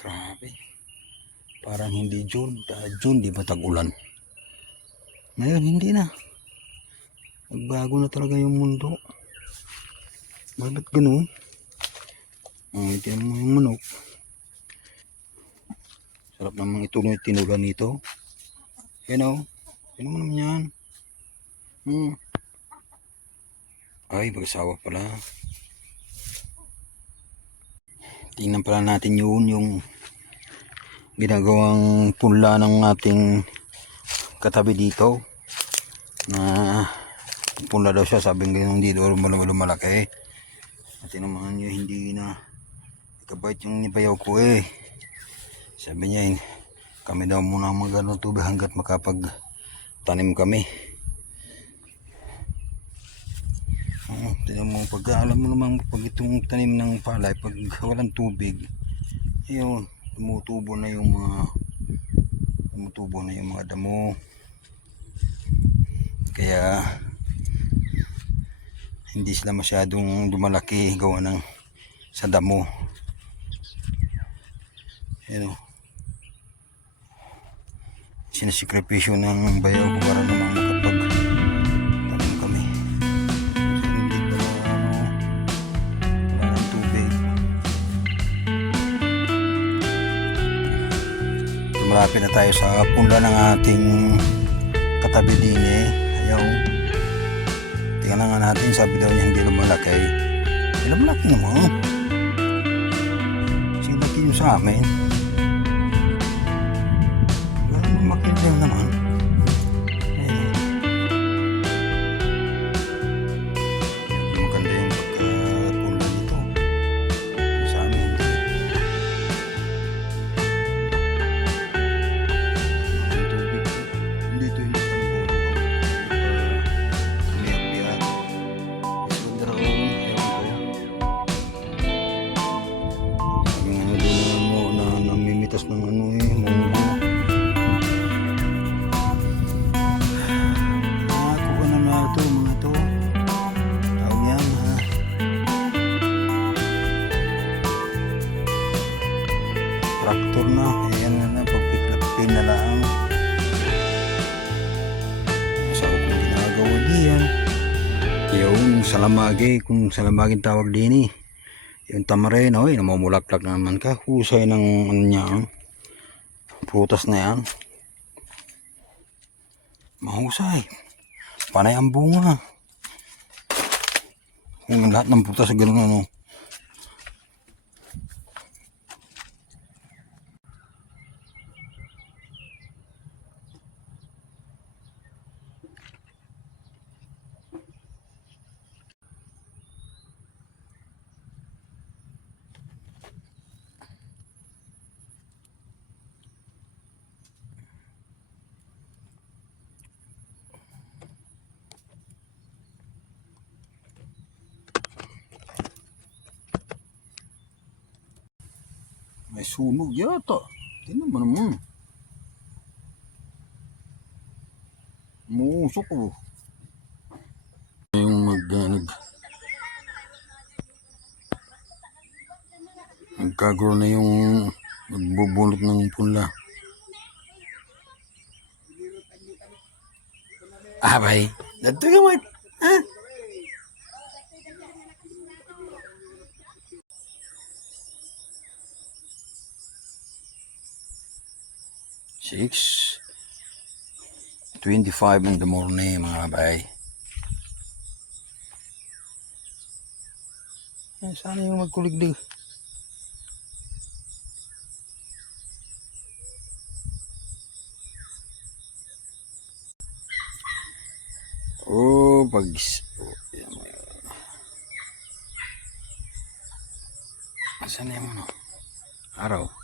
Grabe. Parang hindi June. Dahil June, di ba tag-ulan? Ngayon, hindi na. Nagbago na talaga yung mundo. Bakit ganun? Oh, itinan mo yung manok. Sarap namang ituloy tinulan nito. Yan o. Tignan mo naman yan. Hmm. Ay, mag-asawa pala. Tingnan pala natin yun, yung ginagawang punla ng ating katabi dito. Na punla daw siya, sabi nga hindi daw lumalo malaki. At naman nyo, hindi na kabait yung nibayaw ko eh. Sabi niya, kami daw muna mag ano, tubig hanggat makapag tanim kami. Oo, tingnan mo, pag alam mo naman, pag itong tanim ng palay, pag walang tubig, yun, tumutubo na yung mga, tumutubo na yung mga damo. Kaya, hindi sila masyadong lumalaki gawa ng sa damo. Yan o. Sinasikripisyo ng bayaw para naman Malapit na tayo sa punla ng ating katabi din eh. Ayaw. Tingnan nga natin, sabi daw niya hindi lumalaki. Hindi lumalaki naman. Sinaki yung sa amin. Traktor na, ayan na na, pagpiklapin na lang. Sa kung ginagawa diyan. Yung salamagi, kung salamagin tawag din eh. Yung tamarin, oy, namumulaklak na naman ka. Husay ng ano niya, ah. prutas na yan. Mahusay. Panay ang bunga. Kung lahat ng prutas ganun ano. May sunog yata. Tingnan mo naman. Musok ko. Yung mag, uh, nag, nagkagro na yung nagbubulot ng punla. Ah, bay. Dito ka man. Ha? Six. 25 in the morning, mga bay. Eh, sana yung magkuliglig. Oh, pag... Oh, yan mo yun. Asan na yung ano? Araw.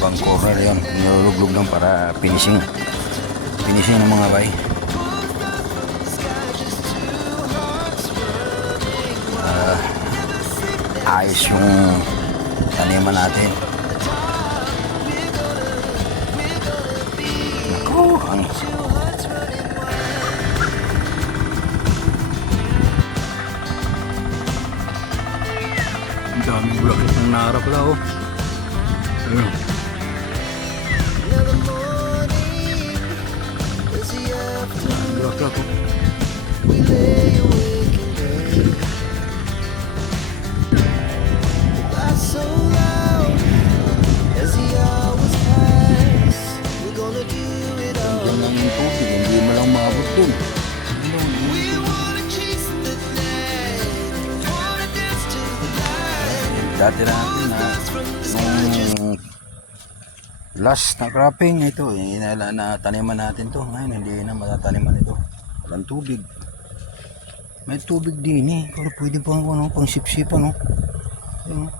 Bang corner yun. Niluluglog lang para finishing. Finishing ng mga bay. Ah, ayos yung taniman natin. Naku, ang daming bulakit ng naharap pala oh. Ayun. Bulaklak oh. We lay awake in bed. Laughs so loud as the hours pass. We're gonna do it all. Diyan lang yung tubig, hindi mo lang maabot dun. Dati natin na nung last na cropping ito, inala na taniman natin to. Ngayon hindi na matataniman ito. Walang tubig. May tubig din eh. Pero pwede pang ano, pang sipsipan no. Ayun. oh.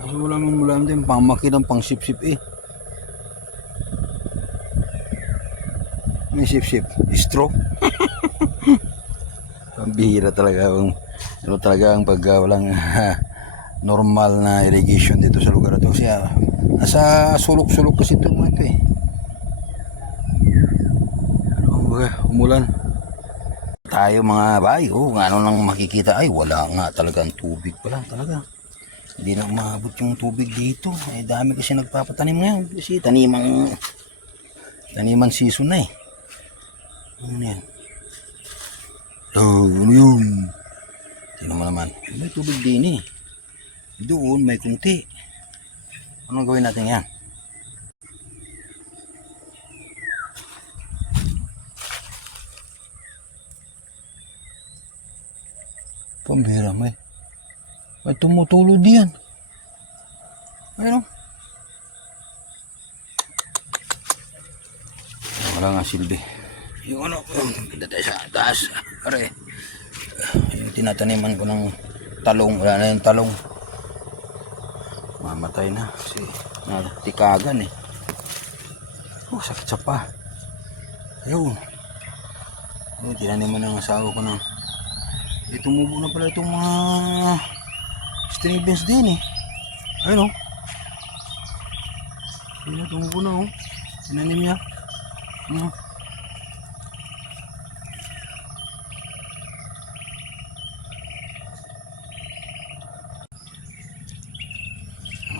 Kasi wala mong mula din pamaki ng pang sipsip eh. May sipsip. Straw. Pambihira talaga ang ano talaga ang pag ah, walang normal na irrigation dito sa lugar na to. Kasi ah, nasa sulok-sulok kasi ito mga ito eh. Ano ba umulan? Tayo mga bay, oh, ano lang makikita ay wala nga talagang tubig pala talaga. Hindi na umabot yung tubig dito. Eh dami kasi nagpapatanim ngayon kasi tanimang taniman season na eh. Ano yan? Oh, ano yun? Tingnan mo naman. May tubig din eh. Doon may kunti. Anong gawin natin yan? Pambira may. May tumutulo diyan. Ayun oh. Wala nga silbi. Yung ano, pinda tayo sa taas. Pare, yung tinataniman ko ng talong, wala na yung talong. Mamatay na kasi natikagan eh. Oh, sakit sa pa. Ayun. Ayun, tinaniman ng asawa ko ng eh, tumubo na pala itong mga string beans din eh. Ayun oh. Ayun, tumubo na oh. Tinanim niya. Hmm.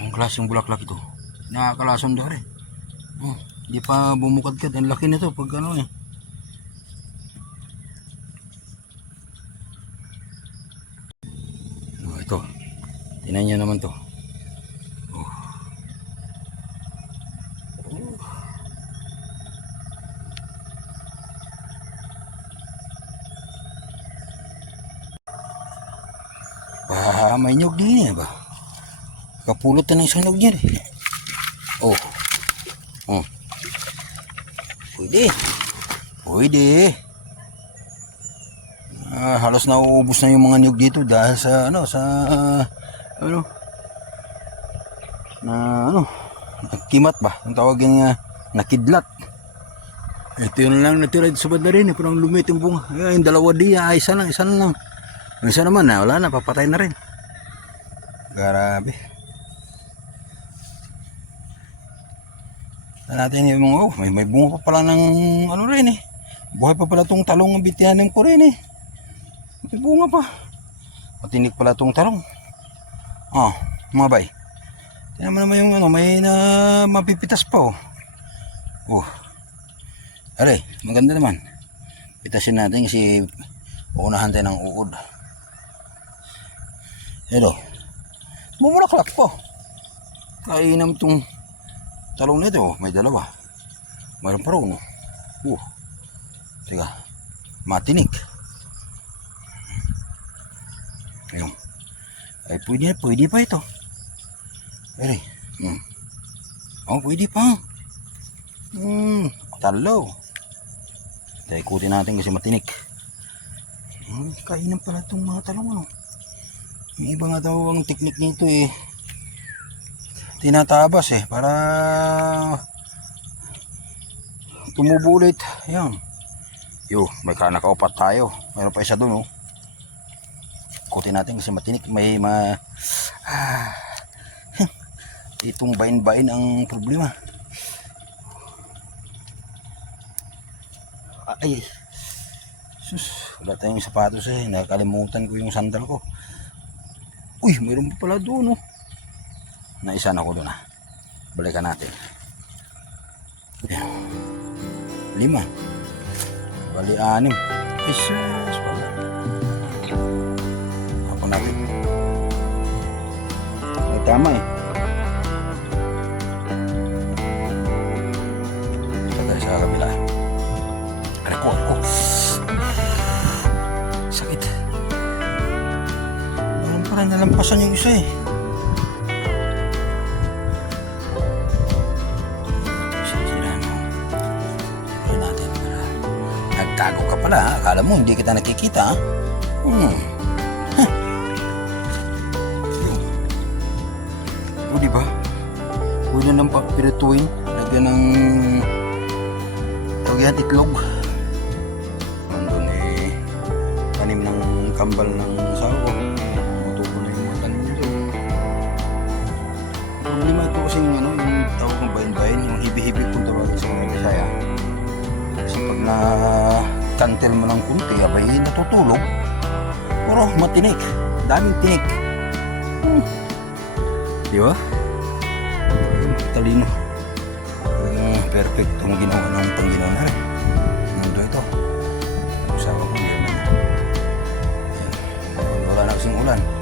Anong klaseng bulaklak ito? Nakakalason daw rin. Oh, di pa bumukadkad. Ang laki nito pag ano eh. Oh, ito. Tinan nyo naman to. Oh. Ah, may nyog din eh ba? Kapulot na ng nyog dyan eh. Oh. Oh. Pwede. Pwede. Ah, halos nauubos na yung mga nyog dito dahil sa ano, sa ano na ano, Kimat ba? Ang tawagin nga nakidlat. Ito yun lang natira sa banda rin. eh, Parang lumit yung bunga. Ay, yung dalawa di. Ay, isa lang. Isa lang. Yung isa naman na. Wala na. Papatay na rin. Grabe. Ito natin yung mga, oh, may, may bunga pa pala ng ano rin eh. Buhay pa pala tong talong ang bitiyanan ko rin eh. May bunga pa. Matinik pala tong talong. Oh, mga bay. Tingnan mo naman yung ano, may na mapipitas pa oh. Oh. Aray, maganda naman. Pitasin natin kasi uunahan tayo ng uod. Ito. Bumulaklak po. Kainam tong talong nito. May dalawa. Mayroon pa rin. Oh. Uh. Teka. Matinik. Ayun. Ay, pwede, pwede pa ito. Aray. Hmm. Oh, pwede pa. Hmm. Talo. Ito, ikutin natin kasi matinik. Hmm, kainan pala itong mga talong ano. Yung iba nga daw ang teknik nito eh. Tinatabas eh. Para tumubo ulit. Ayan. Yo, may ka nakaupat tayo. Mayroon pa isa doon oh. Ikutin natin kasi matinik. May ma... Ah, itong bain-bain ang problema. Ay, sus, wala tayong sapatos eh. Nakalimutan ko yung sandal ko. Uy, mayroon pa pala doon, oh. Naisa na ko doon, ah. Balikan natin. Ayan. Lima. Bali, anim. Wala. Ako natin. Ay, tama eh. Ito ko, aray ko. Sakit. Parang nalampasan yung isa eh. Akala mo hindi kita nakikita ha. Hmm. Huh. O diba? Pwede nang papirituin. Lagyan ng tawag yan, itlog. Nandun eh, tanim ng kambal ng sawa. Matubo na yung mga tanim nito. Problema ito kasi yung, ano, yung tawag ng bayan-bayan, yung hibi-hibi kung tawag sa mga Bisaya. Kasi pag na kantel mo ng kunti, abay natutulog. Pero matinik. Daming tinik. Hmm. Di ba? Talino. Talagang perfect ang ginawa ng Panginoon na rin. Mundo ito. Usawa ko hindi naman. Wala na kasing ulan.